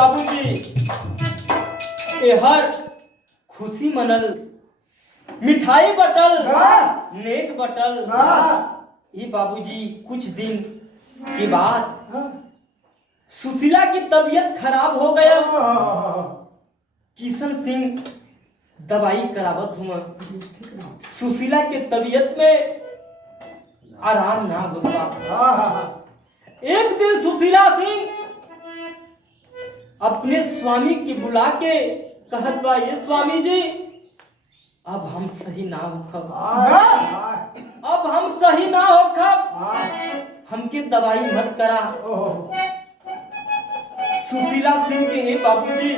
बाबूजी ए हर खुशी मनल मिठाई बटल नेक बटल ये बाबूजी कुछ दिन के बाद सुशीला की तबीयत खराब हो गया। किशन सिंह दवाई करावत हुआ, सुशीला के तबीयत में आराम ना होता। एक दिन सुशीला सिंह अपने स्वामी की बुला के कहत बा, ये स्वामी जी अब हम सही ना होखब, अब हम सही ना होखब, हमके दवाई मत करा। सुशीला सिंह के ए बाबूजी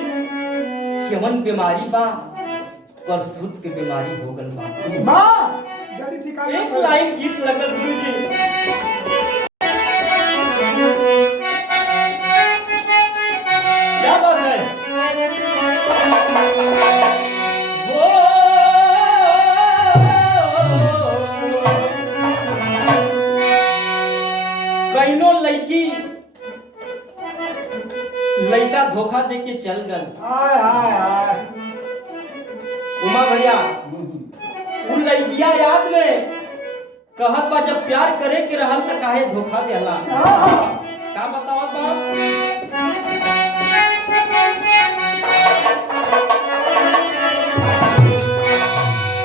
केवन बीमारी बा, परसुत के बीमारी हो गल बा। एक लाइन गीत लगल गुरुजी, क्या बात है वो कईनो लड़की लड़का धोखा दे के चल गल। उमा भैया उन लड़किया याद में कहत बा जब प्यार करे के रहल त काहे धोखा देला। का बतावत बा,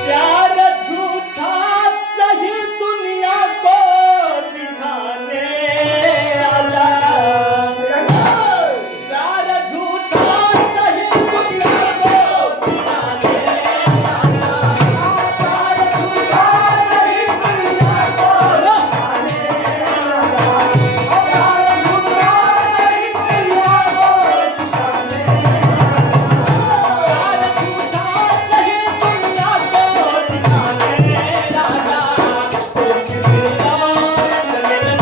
प्यार झूठा सही दुनिया को दिखाने आला, प्यार झूठा सही दुनिया को दिखाने आला, प्यार झूठा सही दुनिया को दिखाने आला, प्यार झूठा सही दुनिया को दिखाने आला, प्यार झूठा सही दुनिया को दिखाने आला, तो किसी रात मेरे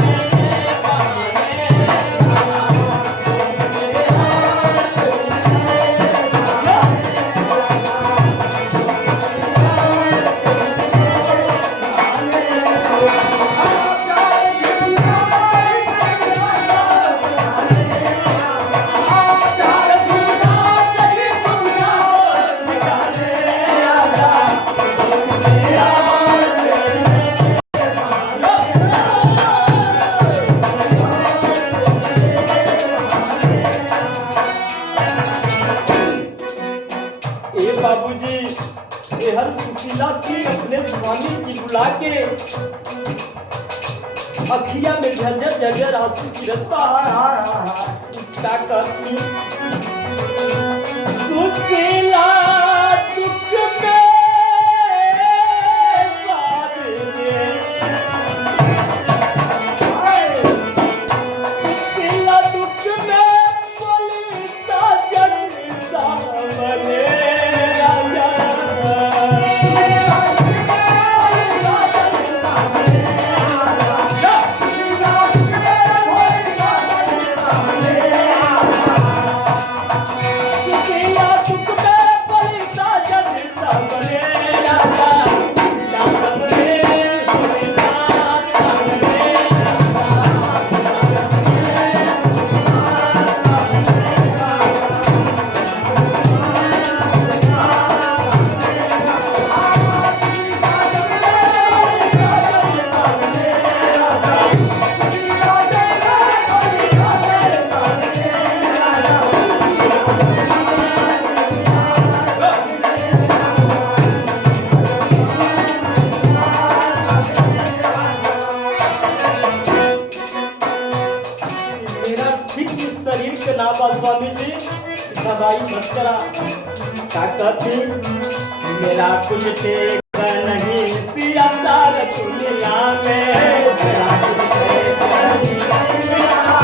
ए बाबूजी ए हर सुशीला सिंह अपने स्वामी की बुला के अखिया में झरझर झरझर आंसू गिरता क्या कहती, सुशीला दुख में साथ दे, सुशीला दुख में बोलता जगता बने शरीर के नाम स्वामी जी दवाई मत करा। क्या कहती, मेरा कुछ टेक नहीं सिया सार दुनिया में, मेरा कुछ टेक नहीं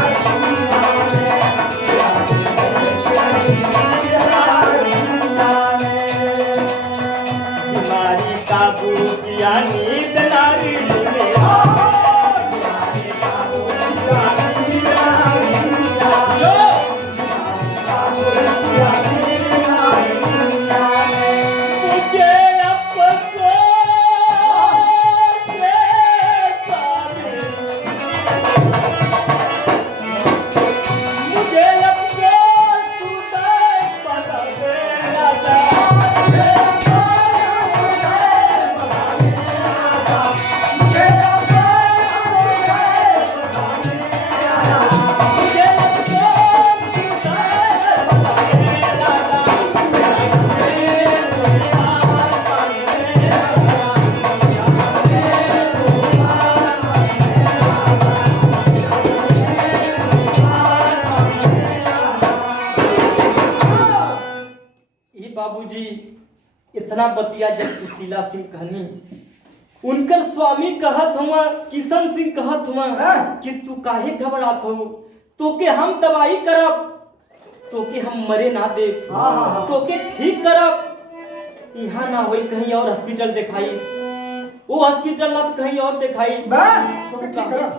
बीमारी काबू किया नींद नारी मुझे अब बाबूजी इतना बतिया जब सुशीला सिंह कहनी, उनकर स्वामी कहत हुआ, किशन सिंह कहत हुआ कि तू काहे घबरात हो, तो के हम दवाई करब, तो के हम मरे ना दे, तो के ठीक करब, यहाँ ना होई कहीं और हॉस्पिटल दिखाई, वो हॉस्पिटल अब कहीं और दिखाई, तो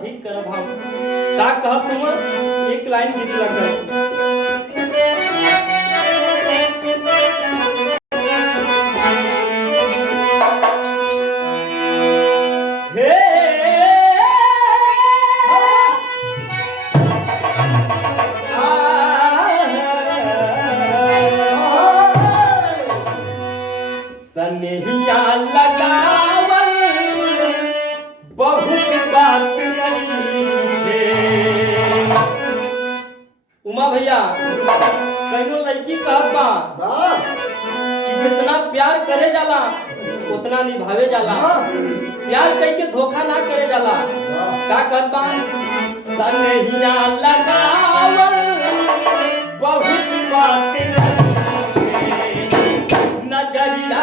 ठीक करब हम। का कहत हुआ, एक लाइन गिरी लगा, सनेहिया लगावल बहुत बात नहीं है। उमा भैया कहीं लड़की कहत बा कि जितना प्यार करे जाला उतना निभावे जाला, प्यार कहीं के धोखा ना करे जाला। का कहत बा, सनेहिया लगावल बहुत बात नजरिया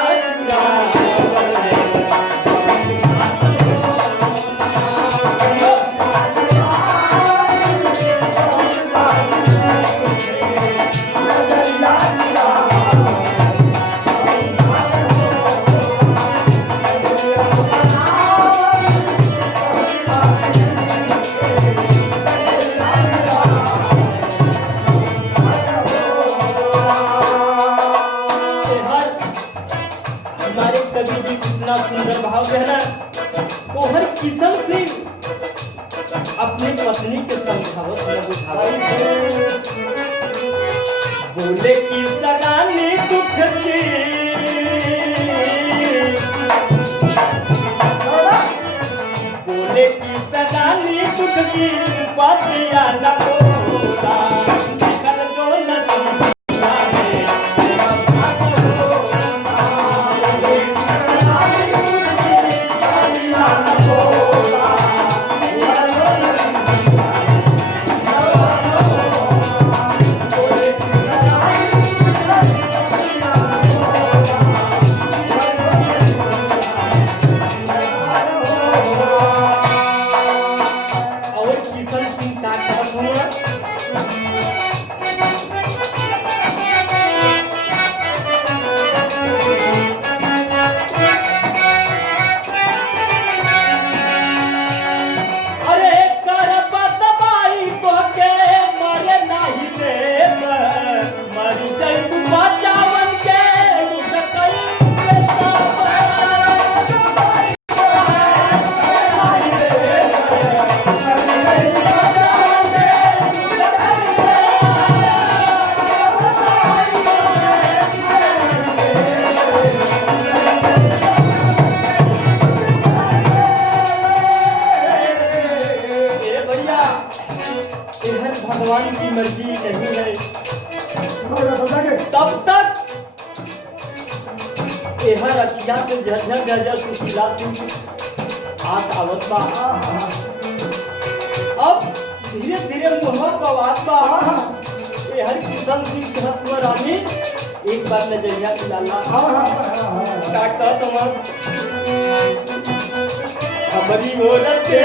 सुंदर भाव गहरा वो हर किशन सिंह अपनी पत्नी के समझावत में बुझावत बोले कि सगाने दुख की, बोले कि सगाने दुख की बातिया न बोला कल जो न भगवान की मर्जी नहीं है तब तक यह रखिया से झरझर झरझर सुशीला हाथ आवत बा। अब धीरे धीरे मुहर बवात बा। यह किशन सिंह कहत रानी एक बार नजरिया मिलाला का कहत हमारी औरत के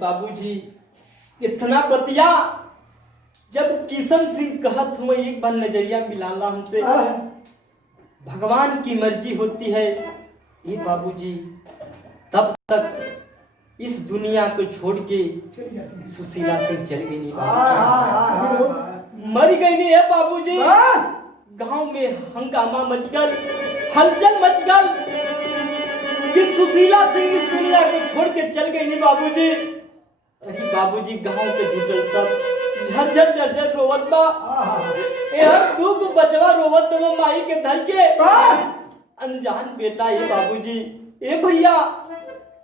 बाबूजी इतना बतिया जब किशन सिंह कहत हुए एक बार नजरिया मिलाला हमसे, भगवान की मर्जी होती है ये बाबूजी। तब तक इस दुनिया को छोड़ के सुशीला सिंह चल गई नहीं बाबूजी, मर गई नहीं है बाबूजी। गांव में हंगामा मच गल, हलचल मच गल। कि सुशीला सिंह इस दुनिया को छोड़ के चल गई नहीं बाबूजी। अरे बाबूजी गांव के जुटल सब झरझर झरझर रोवत बा। ए हर दुख बचवा रोवत वो माई के धर के अनजान बेटा ये बाबूजी। ए भैया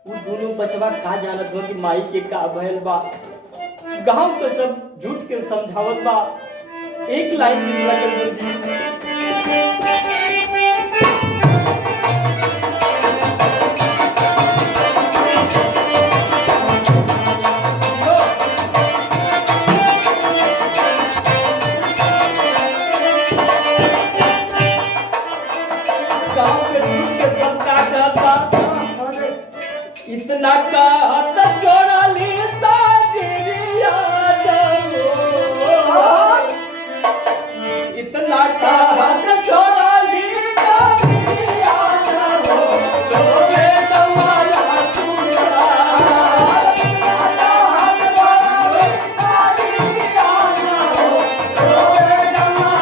वो दोनों बचवा का जानत हो कि माई के का भयल बा। गांव के सब झूठ के समझावत बा। एक लाइन निकला कर जी इतना का हाथ जोड़ा लेता गिरिया इतना का हाथ जोड़ा लेता गिरिया रे दवाला तुरा हाथ जोड़ा गिरिया रे दवाला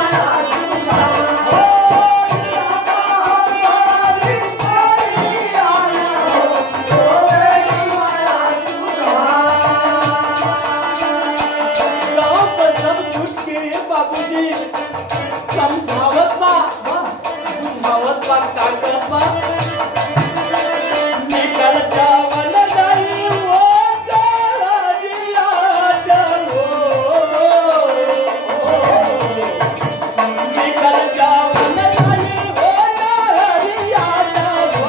बाबूजी समझावत बा बुझावत बा कागत बा निकल जावन नहीं वो दिया जाओ निकल जावन नहीं वो दिया जाओ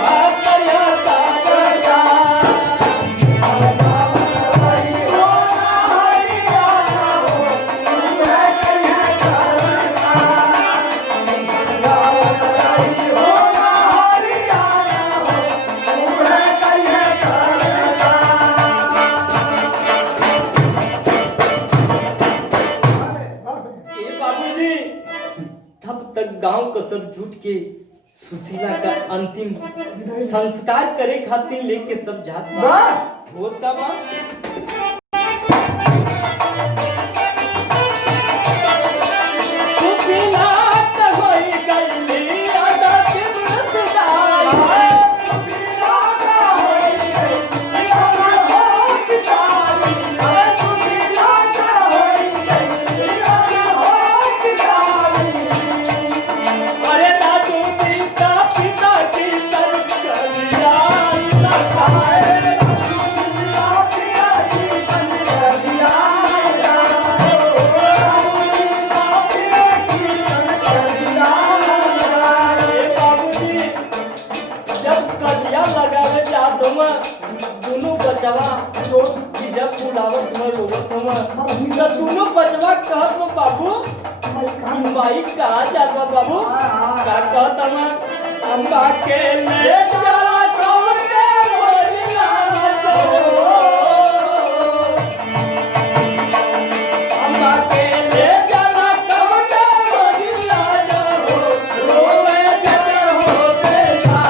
भागया तारा गांव का सब झूठ के सुशीला का अंतिम संस्कार करे खातिर लेके सब जात बा होता बा। सुशीला त होई गईली आदा तिमरत दाई सुशीला त होई गईली आदा होश दाई सुशीला त होई गईली आदा होश दाई अरे दादू पिता पिता की तरकरिया लगाए दादू पिता पिता की तरकरिया बाबूजी जब कदिया लगावे जात हम दोनों बचवा कि जब बुलावत हम रोवत हम तो दोनों बचवा कहत हम बाबू माई कहा जाता बाबू का कहत हम अम्मा के ले चला कौन के बोलिया अम्मा के ले चला कौन के बोलिया रोवे जटर हो बेटा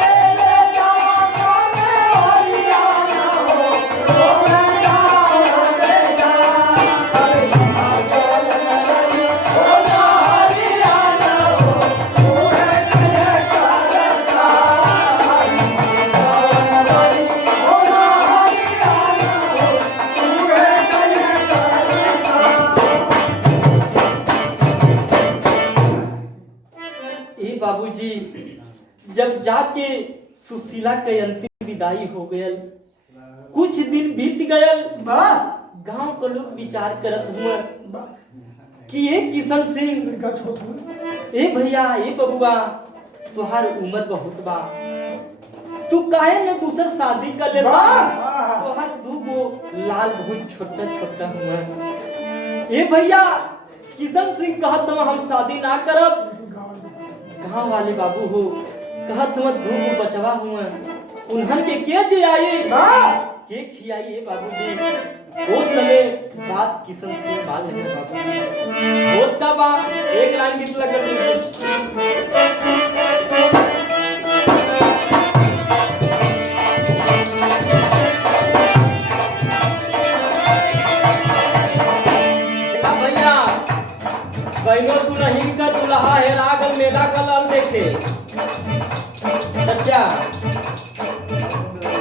ले चला कौन के बोलिया रोवे जटर बाबूजी जब जाके सुशीला के अंतिम विदाई हो गयल कुछ दिन बीत गयल गांव के लोग विचार करत हुआ कि ये किशन सिंह ए भैया ए बबुआ तुहार उम्र बहुत बा तू काहे न दूसर शादी कर ले तुहार दू गो लाल बहुत छोटा छोटा हुआ ए भैया किशन सिंह कहत हम शादी ना करब गाँव वाले बाबू हो कहत हम दू गो बचवा हुआ उन्हन के जियाई के खियाई बाबूजी वो समय बात किशन सिंह बाल नहीं बाबूजी होता बा एक लाइन गीत लगा भैया बहनों तू नहीं का दुल्हा है रागल मेला का लाल देखे सच्चा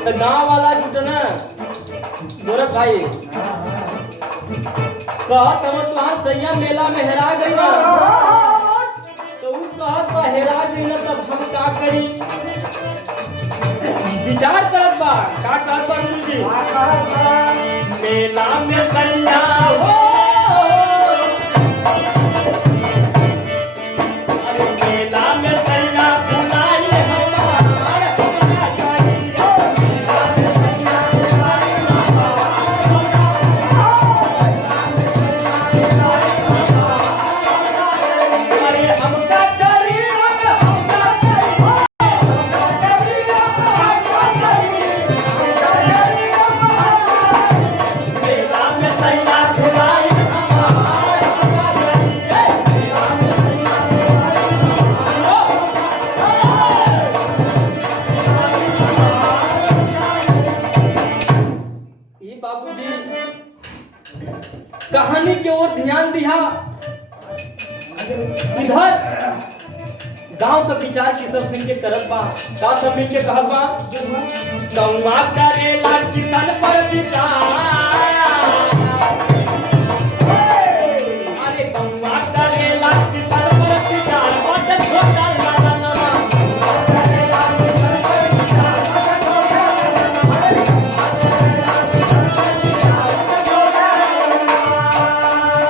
तो गांव वाला जुटना गोरख भाई कहा तुम तुहार सैया मेला में हेरा गई ना तो उ कहा हेरा गई ना तब हम का करी विचार करत बा का कहत बा जी मेला में सैया हो अरे मेला में सैया बुलाई हमार अरे हमका करी मेला में सैया बुलाई ये बाबूजी कहानी की ओर ध्यान दिया इधर गांव का विचार किशन सिंह के करत बा का सब मिल के कहत बा गौवा करेला किसान पर विचार अरे गौवा करेला किसान पर विचार बट छोटा लाला नामा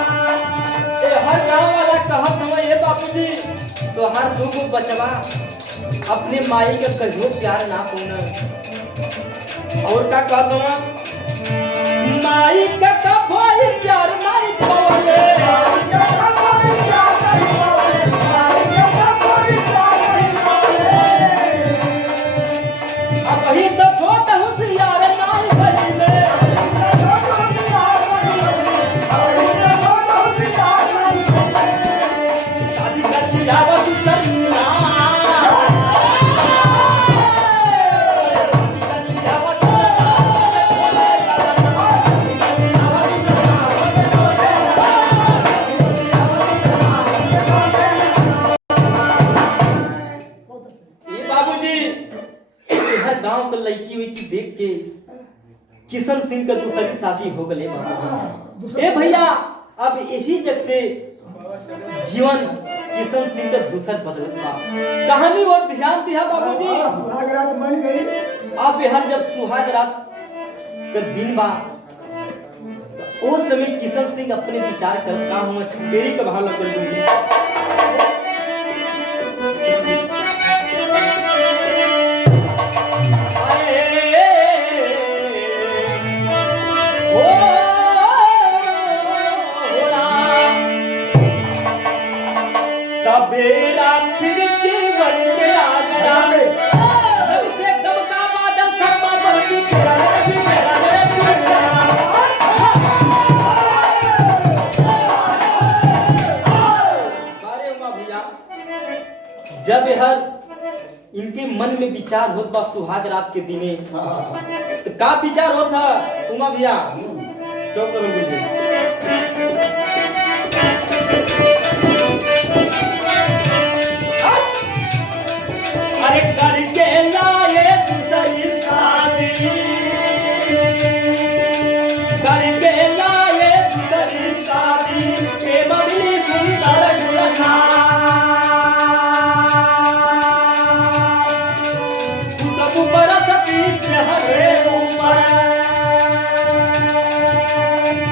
हर गांव वाला कहत हमें ये बाबूजी तो हर दुगो बचवा अपने माई के कहियो प्यार ना होना और का कहत हमें माई के कभो प्यार नहीं पावे अब ही तो छोटा होशियार नहीं बनिले शादी करके जावा तू चन्ना ये बाबूजी हर गांव के लड़की हुई की देख के किशन सिंह का दूसरी शादी हो गए बाबूजी ए भैया अब इसी जग से जीवन किशन सिंह का दूसर बदलत बा कहानी और ध्यान दिया बाबूजी सुहाग रात बन गई अब हर जब सुहाग रात का दिन बा उस समय किशन सिंह अपने विचार कर का हम छुटेरी का भाव लगल दूंगी बेरा फिर जीवन में आ गया से कब का बादल समा पर भी तेरा बारे उमा भैया जब हर इनके मन में विचार होत बा सुहाग रात के दिने तो का विचार होता उमा भैया चौक पर बोलिए अरे करके लाए दूसरी शादी करके लाए दूसरी शादी प्रेम मिली सुंदर दुल्हा तू सब बरस बीच हरे उमर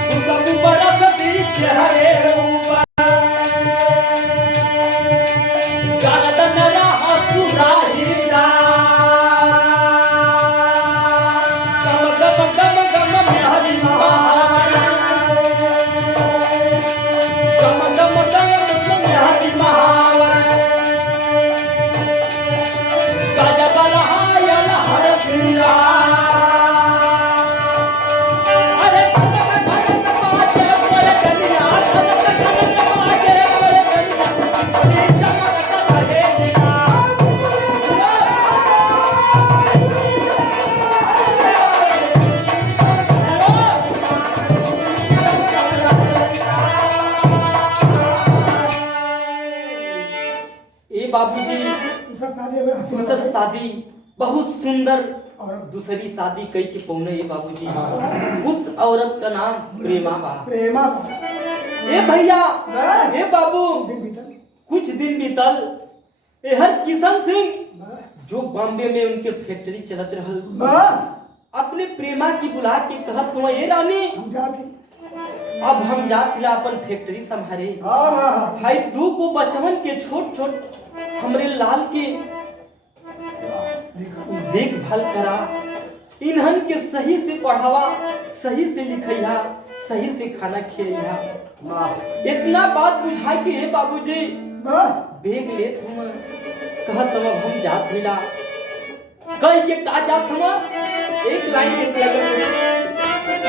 तू सब बरस बीच हरे उमर दूसर शादी बहुत सुंदर और दूसरी शादी कई के पौने ये बाबूजी। उस औरत का नाम प्रेमा बा। ए भैया ए बाबू कुछ दिन बीतल हर किशन सिंह जो बॉम्बे में उनके फैक्ट्री चलत रहल अपने प्रेमा की बुला के कहत तुम ये रानी अब हम जातिला अपन फैक्ट्री संभारे भाई तू को बचवन के छोट छोट हमरे लाल के देखभाल करा इन्हन के सही से पढ़ावा सही से लिखैया सही से खाना खिलैया इतना बात बुझा के हे बाबूजी बेग ले तुम कहत तुम हम जात मिला कह के का जात हम एक लाइन के लगल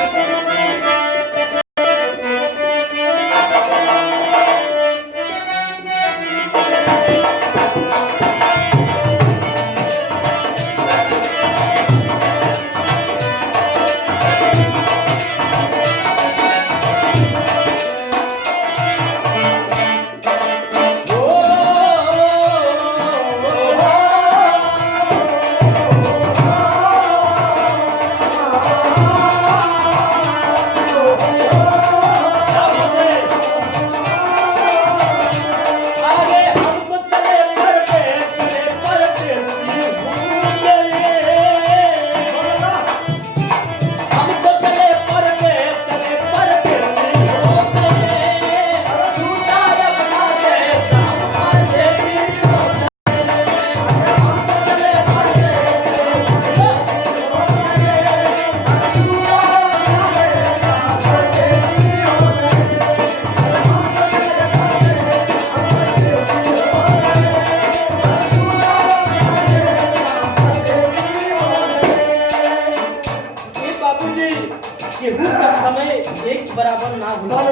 बराबर ना हुआ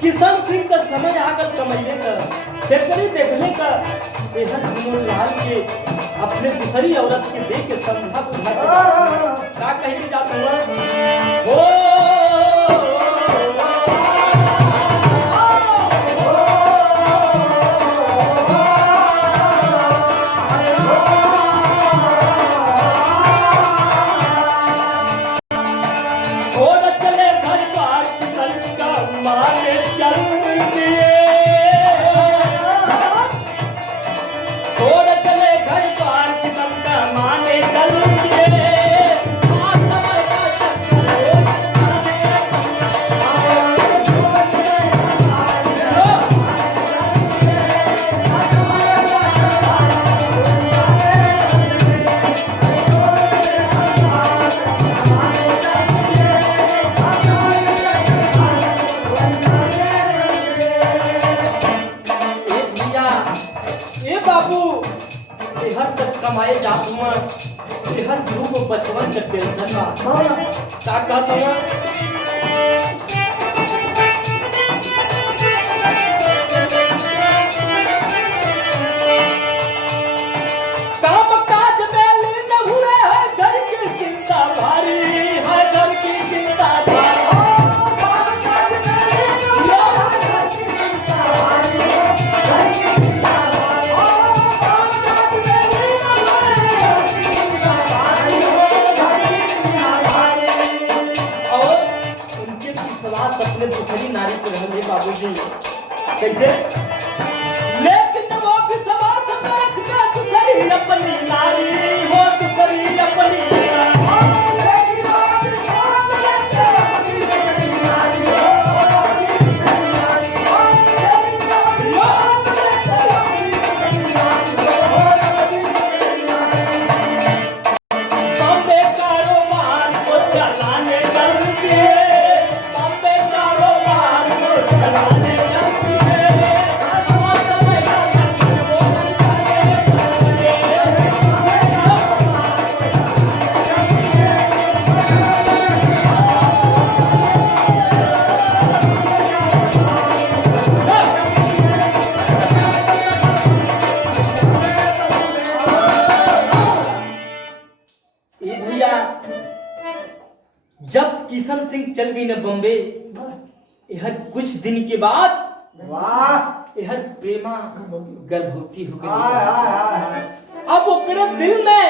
किशन सिंह का समय आकर कमाइने का फैक्ट्री देखने का बेहद हमों लाल के अपने दूसरी औरत के देख के समझा बुझा क्या कहने जाता हूँ कमाए जातुमा हर गुरु को बचवन जब टेंशन का कहता हूँ काम काज में लीन हुए है घर की चिंता भारी है घर की चिंता अपने दूसरी नारी को रहने बाबूजी कैसे लेकिन वो भी सवाल समझ के दूसरी अपनी नारी हो दूसरी अपनी जब किशन सिंह चल गई न बॉम्बे यह कुछ दिन के बाद यह प्रेमा गर्भवती हो गई। अब ओकरे दिल में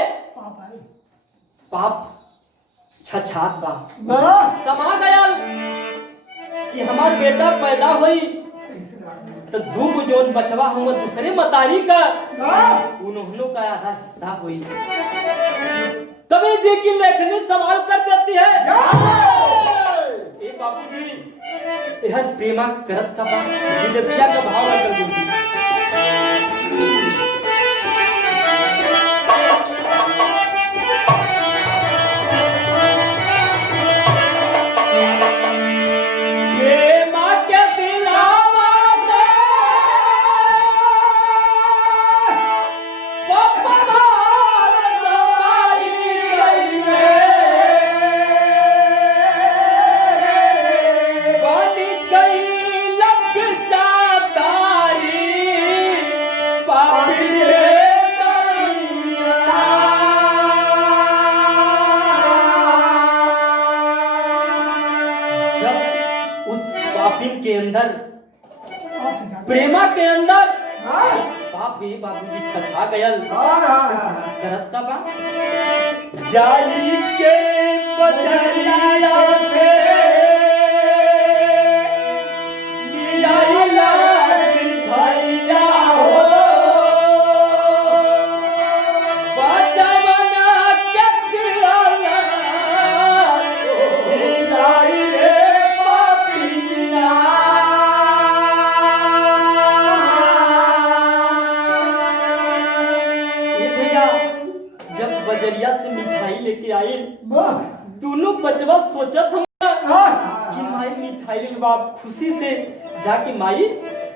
पाप छछात बा समा गया कि हमार बेटा पैदा हुई तो दूगो जोन बचवा हम दूसरे मतारी का उन्होंने का आधा हिस्सा हुई। तभी जी की लेखनी सवाल कर देती है ए बाबूजी यह प्रेमा करत का बा दिलसिया का भाव कर देती। के अंदर प्रेमा के अंदर बाप भी बाबूजी छछा गयल करत का बा जाई के बदलिया पे मिलाइला दिलैया हो बचवना के दिलाला मिलाई रे बजरिया से मिठाई लेके आए दोनों बचवा सोचत हम कि माई मिठाई ले बाप खुशी से जाके माई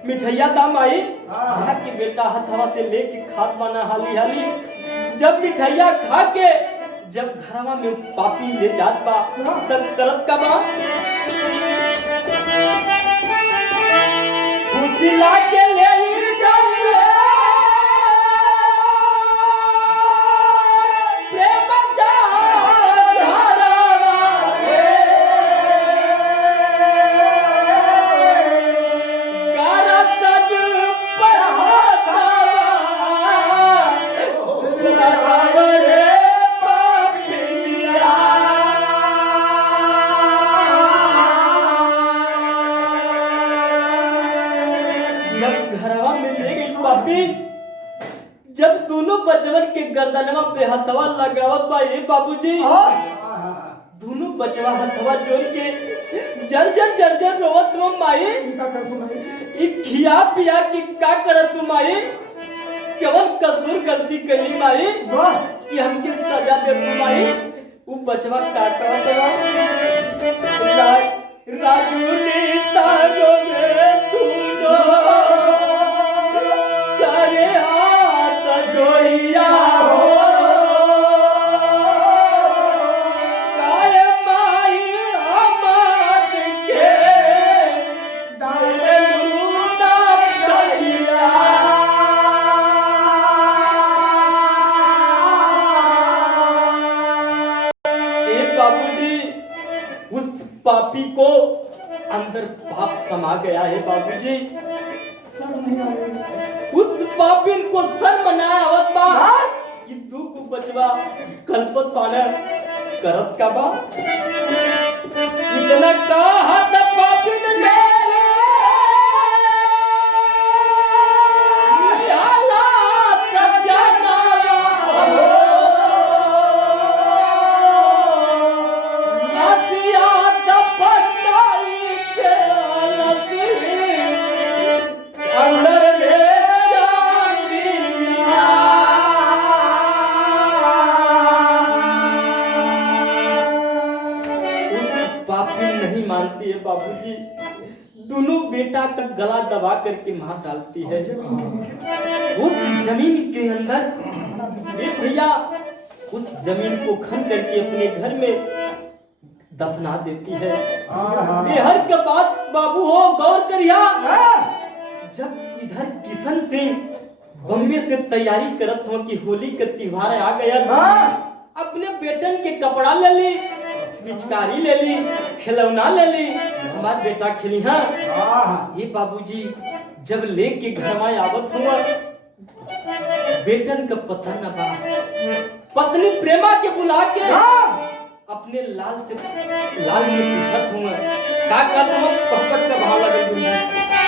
मिठाइया दा माई जाके बेटा हथवा से लेके खात बना हाली हाली जब मिठाइया खा के जब घरवा में पापी ले जात बा तब करत का बा खुशी लाके ले जब दोनों बचवन के गर्दनवा पे हथवा लगावत बा ए बाबूजी दोनों बचवा हथवा जोड़ के जर्जर रोवत तुम माई ई खिया पिया की का करत तुम माई केवल कसूर गलती करी माई कि हमके सजा दे तुम माई वो बचवा का करत बा राजू नी तारो में तू करे जोड़िया हो काले माई अमत के दालूना करिया ए बाबूजी उस पापी को अंदर पाप समा गया है बाबूजी उस पापिन को शर्म ना आवत बा कि तू को बचवा कल्पत पाना करत का बा इतना का हाथ पापिन ले निहाला सजना नातिया दपटाई के अलती अंदर मानती है बाबूजी दोनों बेटा का गला दबा करके मार डालती है उस जमीन के अंदर भैया उस जमीन को खन करके अपने घर में दफना देती है। हर के बात बाबू हो गौर करिया जब इधर किशन सिंह बम्बे से तैयारी करत हो कि होली का त्योहार आ गया अपने बेटन के कपड़ा ले ली पिचकारी ले ली खिलौना ले ली हमारा बेटा खेली हाँ ये बाबूजी जब लेके घर में आवत हुआ बेटन का पता न बा पत्नी प्रेमा के बुला के अपने लाल में पूछत हुआ का तुम पकड़ का भाव लगे गुरुजी